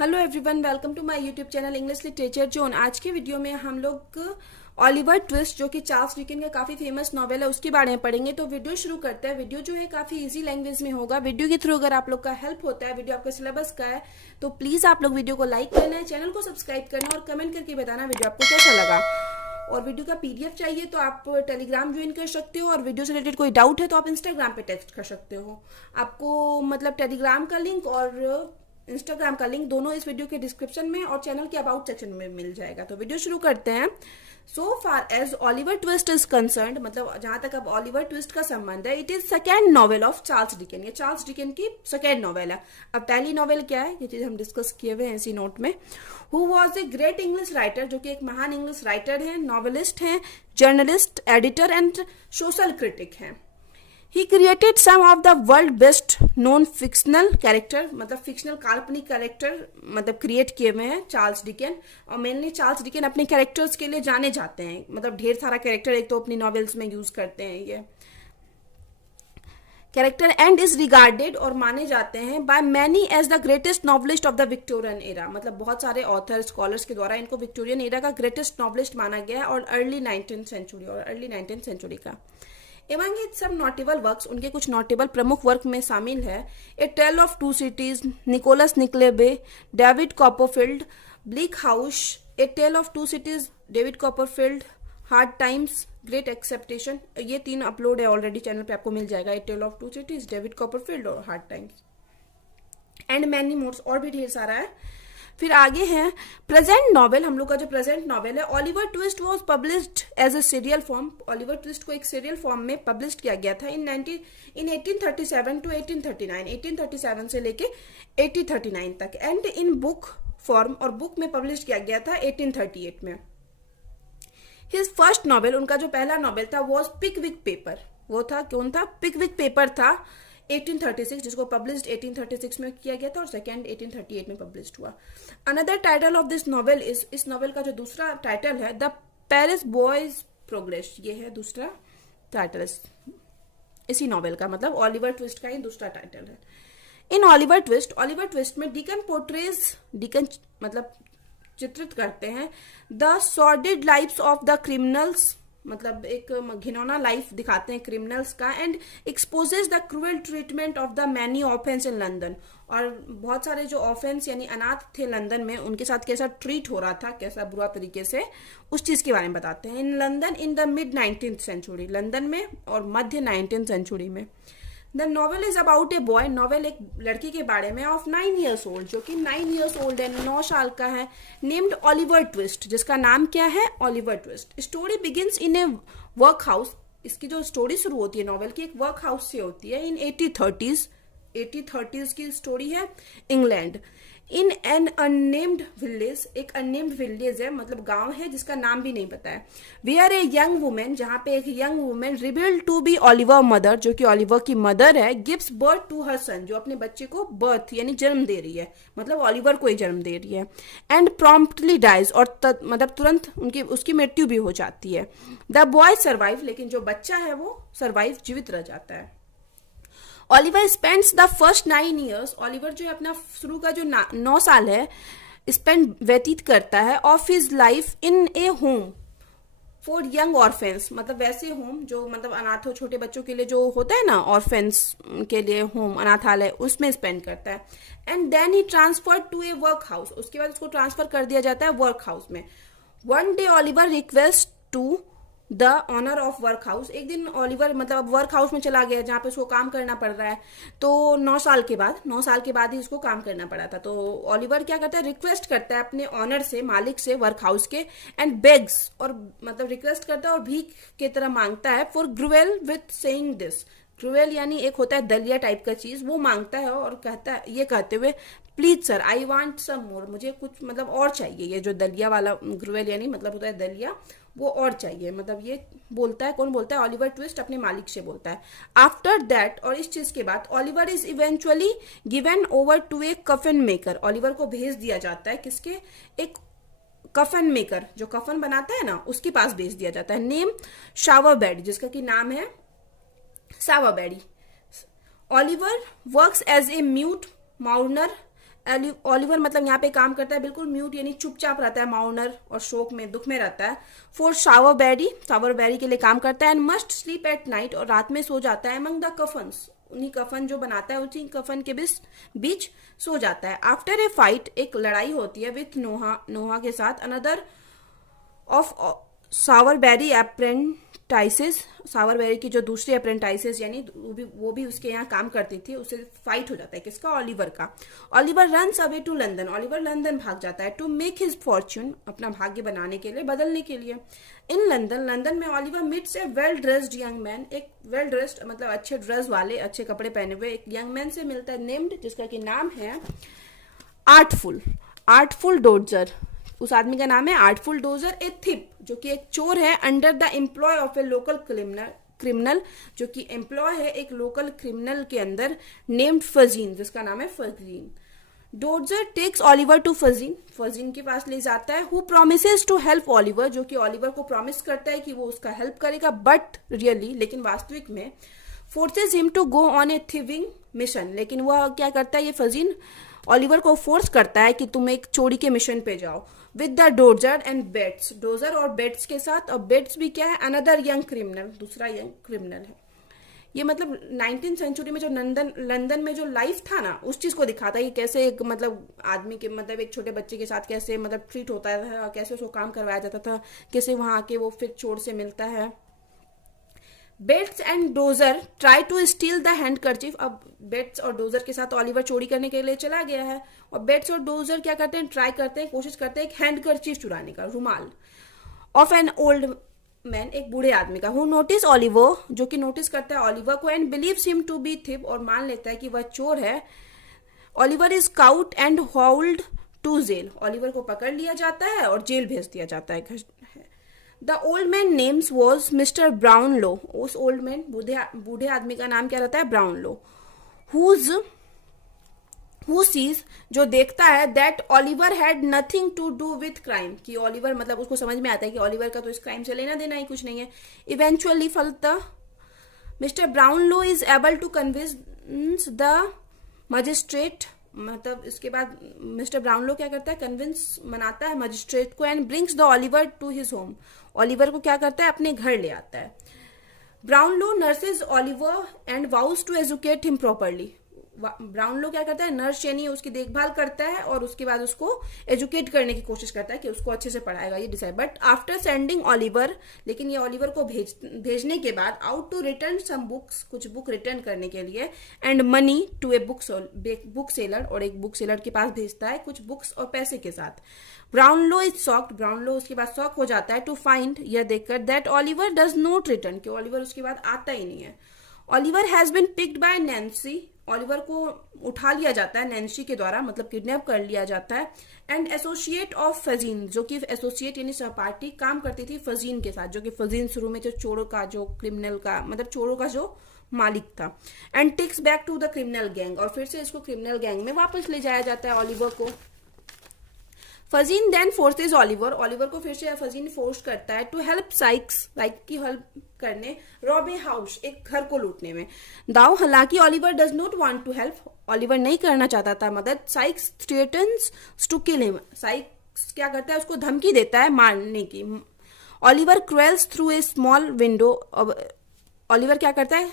Hello everyone, welcome to my YouTube channel English literature zone. आज के video में हम लोग ओलिवर ट्विस्ट जो कि चार्ल्स डिकेंस का काफी फेमस नॉवेल है उसके बारे में पढ़ेंगे। तो वीडियो शुरू करते हैं। वीडियो जो है काफी इजी लैंग्वेज में होगा। वीडियो के थ्रू अगर आप लोग का हेल्प होता है, वीडियो आपके सिलेबस का है, तो प्लीज आप लोग वीडियो को लाइक करना है, चैनल को सब्सक्राइब करना और कमेंट करके बताना वीडियो आपको कैसा लगा। और वीडियो का पीडीएफ चाहिए तो आप टेलीग्राम ज्वाइन कर सकते हो, और वीडियो से रिलेटेड कोई डाउट है तो आप इंस्टाग्राम पे टेक्स्ट कर सकते हो। आपको मतलब टेलीग्राम का लिंक और इंस्टाग्राम का लिंक दोनों इस वीडियो के डिस्क्रिप्शन में और चैनल के अबाउट सेक्शन में मिल जाएगा। तो वीडियो शुरू करते हैं। So far as Oliver Twist is concerned, मतलब जहां तक अब ओलिवर ट्विस्ट का संबंध है, it is second novel of Charles Dicken. ये चार्ल्स डिकेन की सेकेंड नॉवेल है। अब पहली नॉवेल क्या है, ये चीज हम डिस्कस किए हुए हैं इसी नोट में। Who was a great English writer, जो कि एक महान इंग्लिश राइटर है, नॉवेलिस्ट हैं, journalist, editor and social critic हैं। He created some of the world best known fictional character, मतलब फिक्शनल काल्पनिक कैरेक्टर मतलब क्रिएट किए हुए हैं चार्ल्स डिकेन। और मेनली चार्ल्स डिकेन अपने कैरेक्टर्स के लिए जाने जाते हैं, मतलब ढेर सारा कैरेक्टर एक तो अपनी नॉवेल्स में यूज करते हैं ये कैरेक्टर, एंड इज रिगार्डेड और माने जाते हैं by many as the greatest novelist of the Victorian era. मतलब बहुत सारे ऑथर स्कॉलर्स के द्वारा इनको विक्टोरियन एरा का ग्रेटेस्ट नॉवलिस्ट माना गया है, और अर्ली 19th सेंचुरी का। एमंग हिज सब नोटेबल वर्क्स, उनके कुछ नोटेबल प्रमुख वर्क में शामिल है A Tale of Two Cities, Nicholas Nickleby, David Copperfield, Bleak House, A Tale of Two Cities, David Copperfield, Hard Times, Great acceptation. ये तीन अपलोड है ऑलरेडी चैनल पे, आपको मिल जाएगा। A Tale of Two Cities, David Copperfield और Hard Times, and many mores, और भी ढेर सारा है। फिर आगे है प्रेजेंट नॉवेल। हम लोग का जो प्रेजेंट नॉवेल है, Oliver Twist was published as a serial form. Oliver Twist को एक सीरियल फॉर्म में पब्लिश किया गया था इन 1837 टू 1839, 1837 से लेके 1839 तक, एंड इन बुक फॉर्म, और बुक में पब्लिश किया गया था 1838 में। हिज फर्स्ट नॉवेल, उनका जो पहला नॉवेल था, वॉज पिकविक पेपर। वो था, कौन था? पिकविक पेपर था 1836, जिसको पब्लिश्ड 1836 में किया गया था, और सेकेंड 1838 में पब्लिश्ड हुआ। Another title of this novel is, इस नॉवेल का जो दूसरा टाइटल है, द पेरिस बॉयज प्रोग्रेस। ये है दूसरा टाइटल इसी नॉवेल का, मतलब ओलिवर ट्विस्ट का ही दूसरा टाइटल है। इन ओलिवर ट्विस्ट में डिकन पोर्ट्रेज, डिकन मतलब चित्रित करते हैं the sordid lifes of the criminals, मतलब एक घिनौना लाइफ दिखाते हैं क्रिमिनल्स का, and exposes the cruel treatment of the many orphans in London. और बहुत सारे जो ऑफेंस यानी अनाथ थे लंदन में, उनके साथ कैसा ट्रीट हो रहा था, कैसा बुरा तरीके से, उस चीज के बारे में बताते हैं। In London in the mid 19th century, London में और मध्य 19th सेंचुरी में। The novel is about a boy, novel एक लड़की के बारे में, ऑफ 9 years old, जो कि 9 years old है, 9 साल का है, नेम्ड ओलिवर ट्विस्ट, जिसका नाम क्या है? Oliver twist. Story begins in A work house. इसकी जो स्टोरी शुरू होती है नॉवेल की, एक वर्क हाउस से होती है। इन 1830s की स्टोरी है, England. In an unnamed village, एक अननेम्ड विलेज है, मतलब गांव है जिसका नाम भी नहीं पता है। वेयर ए यंग वुमेन, जहां पे एक young women revealed to be Oliver mother, जो कि ओलिवर की मदर है, gives birth to her son, जो अपने बच्चे को बर्थ यानी जन्म दे रही है, मतलब ओलिवर को ही जन्म दे रही है। एंड प्रॉम्प्टली डाइज, और मतलब तुरंत उसकी मृत्यु भी हो जाती है। द बॉय सर्वाइव, लेकिन जो बच्चा है वो सर्वाइव, जीवित रह जाता है। Oliver spends the first 9 years, Oliver जो है अपना शुरू का जो 9 साल है स्पेंड व्यतीत करता है, of his life in A home for young orphans, मतलब वैसे होम जो मतलब अनाथ हो, छोटे बच्चों के लिए जो होता है ना, ऑर्फेंस के लिए होम, अनाथालय, उसमें स्पेंड करता है। And then he transfer to a work house, उसके बाद उसको ट्रांसफर कर दिया जाता है वर्क हाउस में। One day Oliver request to the owner of work house, एक दिन ओलिवर मतलब वर्क हाउस में चला गया जहाँ पे उसको काम करना पड़ रहा है। तो 9 साल के बाद ही उसको काम करना पड़ा था। तो ओलिवर क्या करता है, रिक्वेस्ट करता है अपने ऑनर से, मालिक से वर्क हाउस के, एंड बेग्स, और मतलब रिक्वेस्ट करता है और भीख के तरह मांगता है, फॉर ग्रुएल विथ सेइंग दिस। ग्रुएल यानी एक होता है दलिया टाइप का चीज, वो मांगता है और कहता है, ये कहते हुए, please sir I want some more, मुझे कुछ मतलब और चाहिए। ये जो दलिया वाला ग्रुएल यानी मतलब होता है दलिया, वो और चाहिए, मतलब ये बोलता है, कौन बोलता है? ओलिवर ट्विस्ट अपने मालिक से बोलता है। आफ्टर दैट, और इस चीज के बाद, Oliver is eventually given over to a coffin maker, Oliver को भेज दिया जाता है किसके? एक कफन मेकर, जो कफन बनाता है ना, उसके पास भेज दिया जाता है। नेम शावरबेडी, जिसका की नाम है Sowerberry. Oliver works as a mute mourner Oliver मतलब यहाँ पे काम करता है बिल्कुल म्यूट, यानी चुपचाप रहता है, माउनर और शोक में, दुख में रहता है। फॉर सावरबेरी के लिए काम करता है। And must sleep at night, और रात में सो जाता है। अमंग द कफन्स, उन्हीं कफन जो बनाता है उसी कफन के बीच सो जाता है। आफ्टर ए फाइट, एक लड़ाई होती है विथ नोहा के साथ, अनदर ऑफ सावरबेरी अप्रेंटाइसेस, सावरबेरी की जो दूसरी अप्रेंटाइसेस यानी वो भी उसके यहाँ काम करती थी, उससे फाइट हो जाता है। किसका? ओलिवर का। Oliver runs away to London, Oliver London भाग जाता है। टू मेक हिज फॉर्च्यून, अपना भाग्य बनाने के लिए, बदलने के लिए। इन लंदन में Oliver meets A well dressed young man, एक वेल ड्रेस्ड मतलब अच्छे ड्रेस वाले, अच्छे कपड़े पहने हुए एक यंग मैन से मिलता है, नेम्ड, जिसका कि नाम है आर्टफुल डोडजर। उस आदमी का नाम है आर्टफुल डोजर, ए थिप, जो कि एक चोर है, under the employ of a local criminal, जो कि एम्प्लॉय है एक लोकल क्रिमिनल के अंदर, नेम्ड फजीन, जिसका नाम है Fagin. Dodger takes Oliver to Fagin के पास ले जाता है, who promises to help Oliver, जो कि ओलिवर को प्रॉमिस करता है कि वो उसका हेल्प करेगा, बट रियली, लेकिन वास्तविक में, forces him to go on a thieving mission, लेकिन वह क्या करता है, ये फजीन ओलिवर को फोर्स करता है कि तुम एक चोरी के मिशन पे जाओ, with the Dodger and Bates, Dodger और बेट्स के साथ। और बेट्स भी क्या है? अनदर यंग क्रिमिनल, दूसरा यंग क्रिमिनल है। ये मतलब 19th सेंचुरी में जो लंदन में जो लाइफ था ना, उस चीज को दिखाता है कि कैसे एक मतलब आदमी के मतलब एक छोटे बच्चे के साथ कैसे मतलब ट्रीट होता है, कैसे उसको काम करवाया जाता था, कैसे वहां आके वो फिर चोर से मिलता है। Bates and Dodger try to steal the handkerchief, अब बेट्स और डोजर के साथ ओलिवर चोरी करने के लिए चला गया है, और बेट्स और डोजर क्या करते हैं? ट्राई करते हैं, कोशिश करते हैं एक हैंडकरचीफ चुराने का, रुमाल, ऑफ एन ओल्ड मैन, एक बूढ़े आदमी का, हु नोटिस ओलिवर, जो कि नोटिस करता है ओलिवर को, and believes him to be thief, और मान लेता है कि वह चोर है। Oliver is caught and hauled to jail, Oliver को पकड़ लिया जाता है और जेल भेज दिया जाता है। The old man names was mister Brownlow, उस ओल्ड मैन बूढ़े आदमी का नाम क्या रहता है? ब्राउनलो। हु सीज, जो देखता है, that Oliver had nothing to do with crime, कि ओलिवर मतलब उसको समझ में आता है कि ओलिवर का तो इस क्राइम से लेना देना ही कुछ नहीं है। इवेंचुअली फलतः mister Brownlow is able to convince the magistrate, मतलब इसके बाद मिस्टर ब्राउनलो क्या करता है? कन्विंस मनाता है मजिस्ट्रेट को, and brings the Oliver to his home, Oliver को क्या करता है? अपने घर ले आता है। Brownlow nurses Oliver and vows to educate him properly, Brownlow क्या करता है? नर्स यानी उसकी देखभाल करता है और उसके बाद उसको एजुकेट करने की कोशिश करता है कि उसको अच्छे से पढ़ाएगा, ये decide. But after sending Oliver, लेकिन ये ओलिवर को भेजने के बाद, out to return some books, कुछ बुक रिटर्न करने के लिए, and money to a book seller, और एक बुक सेलर के पास भेजता है कुछ बुक्स और पैसे के साथ। ब्राउनलो इज शॉक्ड, ब्राउनलो उसके बाद शॉक हो जाता है, टू फाइंड, यह देखकर, that Oliver does not return, कि ओलिवर उसके बाद आता ही नहीं है। Oliver has been picked by Nancy, Oliver को उठा लिया जाता है नैन्सी के द्वारा, मतलब किडनैप कर लिया जाता है। एंड एसोसिएट ऑफ फजीन, जो कि एसोसिएट यानी सहपाठी काम करती थी फजीन के साथ, जो कि फजीन शुरू में जो चोरों का, जो क्रिमिनल का मतलब चोरों का जो मालिक था। And takes back to the criminal gang, और फिर से इसको क्रिमिनल गैंग में वापस ले जाया जाता है ओलिवर को। Fagin then forces Oliver, Oliver को फिर से फजीन फोर्स करता है टू हेल्प साइक्स की हेल्प करने, रॉब ए हाउस, एक घर को लूटने में। दाव, हालांकि Oliver does not want to help, Oliver नहीं करना चाहता था मदद। Sikes threatens to kill him, Sikes क्या करता है? उसको धमकी देता है मारने की। Oliver crawls through a small window, Oliver क्या करता है?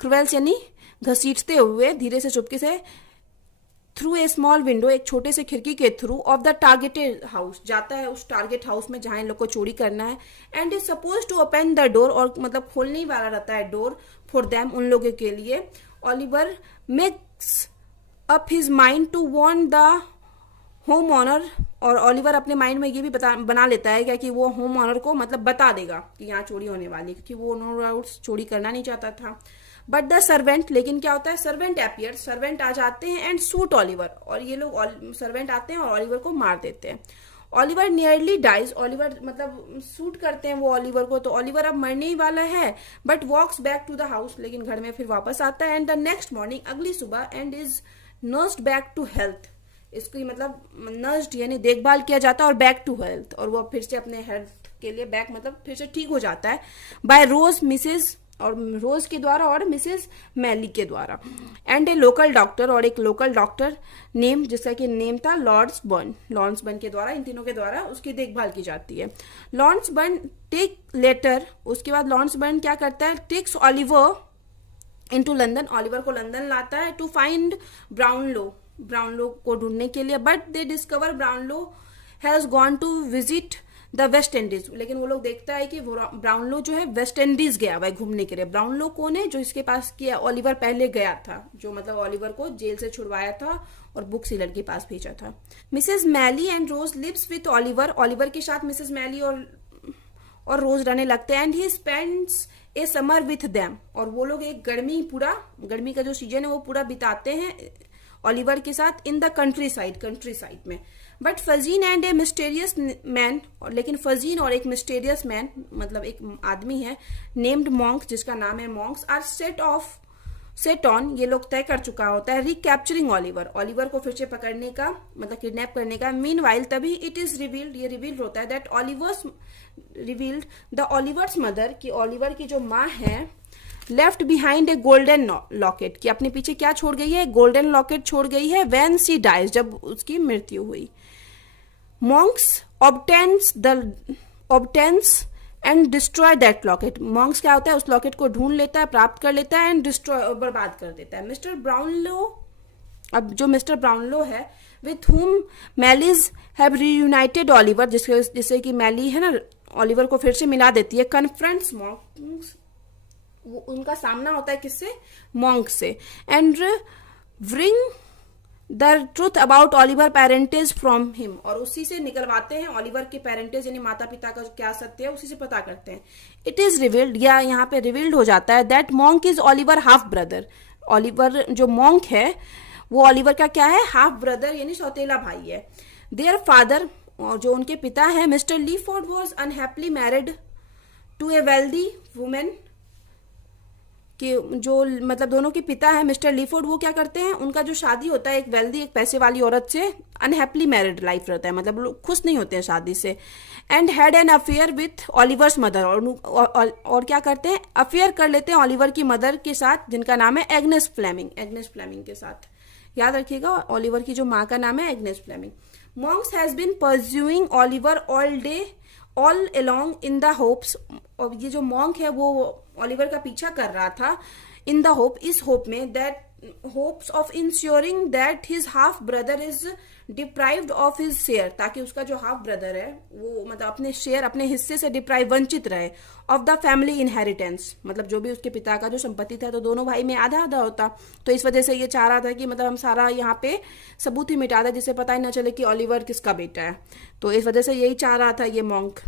क्रेल्स यानी घसीटते हुए, धीरे से चुपके से, थ्रू ए स्मॉल विंडो, एक छोटे से खिड़की के through, of the targeted house, जाता है उस टारगेट हाउस में जहां इन लोग को चोरी करना है। And is suppose to open the door, और मतलब खोलने ही वाला रहता है डोर फॉर देम, उन लोगों के लिए। Oliver makes up his mind to warn the home owner, और ओलिवर अपने माइंड में ये भी बना लेता है क्या कि वो होम ऑनर को मतलब बता देगा कि यहाँ चोरी होने वाली, क्योंकि वो नो डाउट चोरी करना नहीं चाहता था। बट द सर्वेंट, लेकिन क्या होता है? सर्वेंट अपियर, सर्वेंट आ जाते हैं, एंड शूट ओलिवर, और ये लोग सर्वेंट आते हैं और ओलिवर को मार देते हैं। ओलिवर नियरली डाइज, ओलिवर मतलब शूट करते हैं वो ओलिवर को, तो ओलिवर अब मरने ही वाला है। But walks back to the house, लेकिन घर में फिर वापस आता है। एंड द नेक्स्ट मॉर्निंग, अगली सुबह, and is nursed back to health, इसकी मतलब नर्स्ड यानी देखभाल किया जाता है, और बैक टू हेल्थ, और वो फिर से अपने हेल्थ के लिए बैक मतलब फिर से ठीक हो जाता है। बाय रोज मिसेज और रोज के द्वारा और मिसेस मैली के द्वारा, एंड ए लोकल डॉक्टर, और एक लोकल डॉक्टर नेम, जिसका कि नेम था लॉरेंस बर्न के द्वारा, इन तीनों के द्वारा उसकी देखभाल की जाती है। लॉरेंस बर्न टेक लेटर, उसके बाद लॉरेंस बर्न क्या करता है, takes Oliver into London, Oliver को लंदन लाता है टू फाइंड ब्राउनलो को ढूंढने के लिए, but they discover Brownlow has gone to visit the West Indies, लेकिन वो लोग देखता है कि ब्राउनलो जो है वेस्ट इंडीज गया हुआ है घूमने के लिए। ब्राउनलो कौन है, जो इसके पास किया ऑलिवर पहले गया था, जो मतलब ऑलिवर को जेल से छुड़वाया था और बुक सीलर के पास भेजा था। Mrs Maylie and Rose lives with Oliver के साथ मिसेस मैली और रोज रहने लगते हैं, and he spends a summer with them, और वो लोग एक गर्मी का जो सीजन है वो पूरा बिताते हैं ऑलिवर के साथ इन द कंट्री साइड में। But Fagin and a mysterious man, लेकिन फजीन और एक मिस्टेरियस मैन मतलब एक आदमी है नेम्ड मॉन्क, जिसका नाम है मॉन्क्स, आर सेट ऑन, ये लोग तय कर चुका होता है रिकैप्चरिंग ऑलिवर को फिर से पकड़ने का, मतलब किडनैप करने का। मीनवाइल तभी इट इज रिवील्ड, ये रिवील्ड होता है दैट ऑलिवर्स मदर, कि ऑलिवर की जो माँ है, left behind a golden locket, कि अपने पीछे क्या छोड़ गई है, गोल्डन लॉकेट छोड़ गई है, व्हेन शी डाइज, जब उसकी मृत्यु हुई। Monks obtains and destroy that locket, Monks क्या होता है, उस लॉकेट को ढूंढ लेता है, प्राप्त कर लेता है, एंड डिस्ट्रॉय, बर्बाद कर देता है। मिस्टर ब्राउनलो, अब जो मिस्टर ब्राउनलो है, with whom मैलीज have reunited Oliver, जिससे कि मैली है ना ऑलिवर को फिर से मिला देती है, कन्फ्रंट्स मॉन्क्स, उनका सामना होता है किससे, मॉन्क से, and wring the truth about Oliver parentage from him, और उसी से निकलवाते हैं ऑलिवर के पेरेंटेज यानी माता पिता का क्या सत्य है, उसी से पता करते हैं। इट इज रिवील्ड, या यहाँ पे रिवील्ड हो जाता है that monk is Oliver half brother, Oliver जो मॉन्क है वो ऑलिवर का क्या है, हाफ ब्रदर यानी सौतेला भाई है। देयर फादर, और जो उनके पिता है, mister Leeford was unhappily married to a wealthy women, कि जो मतलब दोनों के पिता है मिस्टर लीफोर्ड, वो क्या करते हैं, उनका जो शादी होता है एक वेल्दी, एक पैसे वाली औरत से, अनहैप्पीली मैरिड लाइफ रहता है, मतलब लोग खुश नहीं होते हैं शादी से, and had an affair with ऑलिवर्स mother, और क्या करते हैं, अफेयर कर लेते हैं ऑलिवर की मदर के साथ, जिनका नाम है एग्नेस फ्लेमिंग के साथ, याद रखिएगा ऑलिवर की जो माँ का नाम है Agnes Fleming. Monks has been pursuing Oliver all along in the hopes, और ये जो मॉन्क है वो ऑलिवर का पीछा कर रहा था इन द होप, इस होप में, that hopes of ensuring that his half brother is deprived of his share, ताकि उसका जो हाफ ब्रदर है वो मतलब अपने शेयर, अपने हिस्से से डिप्राइव, वंचित रहे, ऑफ द फैमिली इनहेरिटेंस, मतलब जो भी उसके पिता का जो संपत्ति था, तो दोनों भाई में आधा आधा होता, तो इस वजह से ये चाह रहा था कि मतलब हम सारा यहाँ पे सबूत ही मिटा दें, जिससे पता ही ना चले कि ऑलिवर किसका बेटा है, तो इस वजह से यही चाह रहा था ये मॉन्क।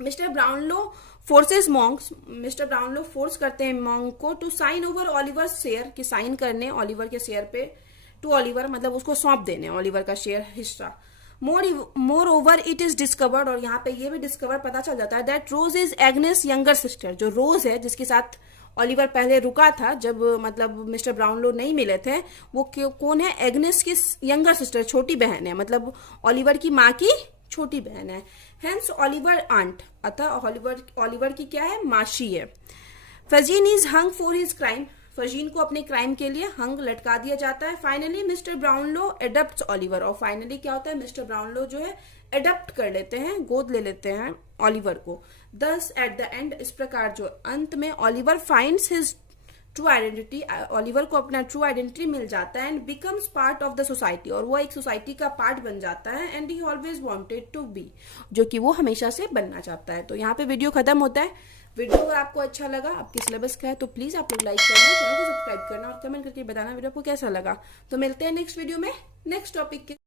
मिस्टर ब्राउनलो फोर्स करते हैं मॉन्क को to sign over Oliver share, कि साइन करने ऑलिवर के शेयर पे, टू ऑलिवर मतलब उसको सौंप देने ऑलिवर का शेयर, हिस्सा। Moreover it is discovered, और यहाँ पे ये भी डिस्कवर पता चल जाता है that Rose is Agnes younger sister, जो रोज है जिसके साथ ऑलिवर पहले रुका था जब मतलब मिस्टर ब्राउनलो नहीं मिले थे, वो कौन है, एग्नेस की यंगर सिस्टर, छोटी बहन है, मतलब ऑलिवर की माँ की छोटी बहन है। हेंस ऑलिवर आंट, अतः ऑलिवर की क्या है, मासी है। Fagin is hung for his crime, Fagin को अपने क्राइम के लिए हंग, लटका दिया जाता है। फाइनली मिस्टर ब्राउनलो एडप्ट्स ऑलिवर, और फाइनली क्या होता है, मिस्टर ब्राउनलो जो है एडप्ट कर लेते हैं, गोद ले लेते हैं ऑलिवर को। दस एट द एंड, इस प्रकार जो अंत में Oliver finds his true identity, Oliver को अपना ट्रू आइडेंटिटी मिल जाता है, and becomes part of the society, और वो एक सोसाइटी का पार्ट बन जाता है, and he always wanted to be, जो कि वो हमेशा से बनना चाहता है। तो यहाँ पे वीडियो खत्म होता है। वीडियो अगर आपको अच्छा लगा, आपके सिलेबस का है, तो प्लीज आप लोग लाइक करना, चैनल को सब्सक्राइब करना और कमेंट करके बताना वीडियो आपको कैसा लगा। तो मिलते हैं नेक्स्ट वीडियो में नेक्स्ट टॉपिक के